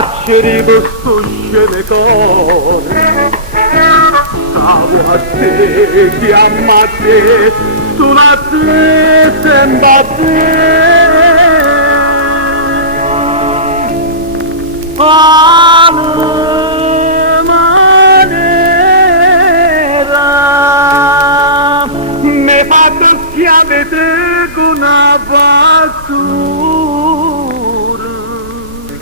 carceri questo scenetone, stavo a te, chiama a te, sulla te sembra a te. Mi fa tocchiare con una fattura.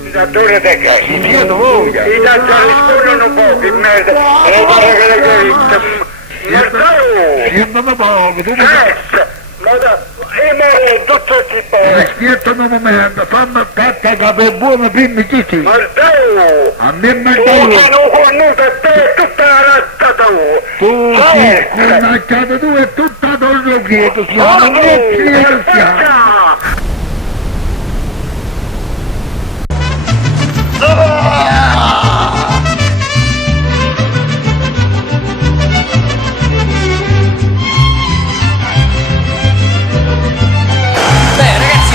Il datore te casa. Io dovunque. I datori scorrono poco in merda. E guarda che le cose. Martello! Io non mi muovo, tu mi Ma tutto ti pare. aspetta un momento, fammi fatta che buono prima di tutti. Martello! A me mi Tu sono conosciuto a te tutta la razza tua. tu sì, con la casa tua è tutta tua chiedo, siamo non chiedo siamo.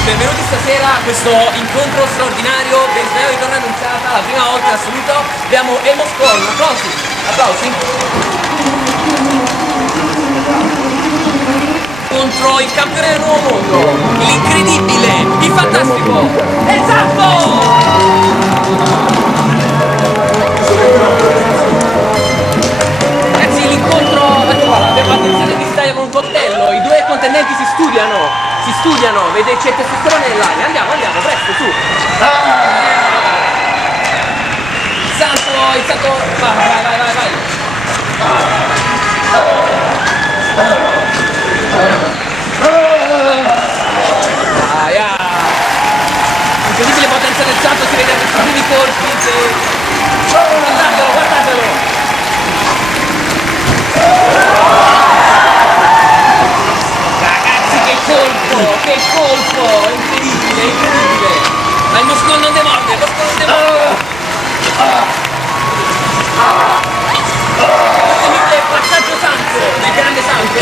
Benvenuti stasera a questo incontro straordinario, Benvenuti ritorno annunciata, la prima volta in assoluto, abbiamo Elmo Scorn, applausi, contro il campione del nuovo mondo, l'incredibile, il fantastico, esatto! Ragazzi, l'incontro, ecco qua, abbiamo fatto iniziare di stare con un coltello, i due contendenti si studiano, vede c'è testosterone nell'aria, andiamo, presto, su! Il salto, vai! Incredibile potenza del salto, si vede a questi primi colpi, guardatelo! Che colpo! Incredibile! Ma il Moscon non demorde! Incredibile passaggio santo! Il grande santo!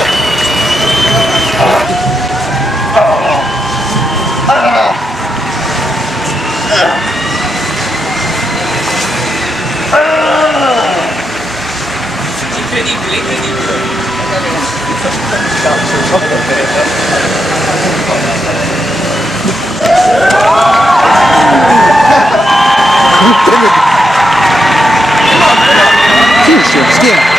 Incredibile! Sì, schiena.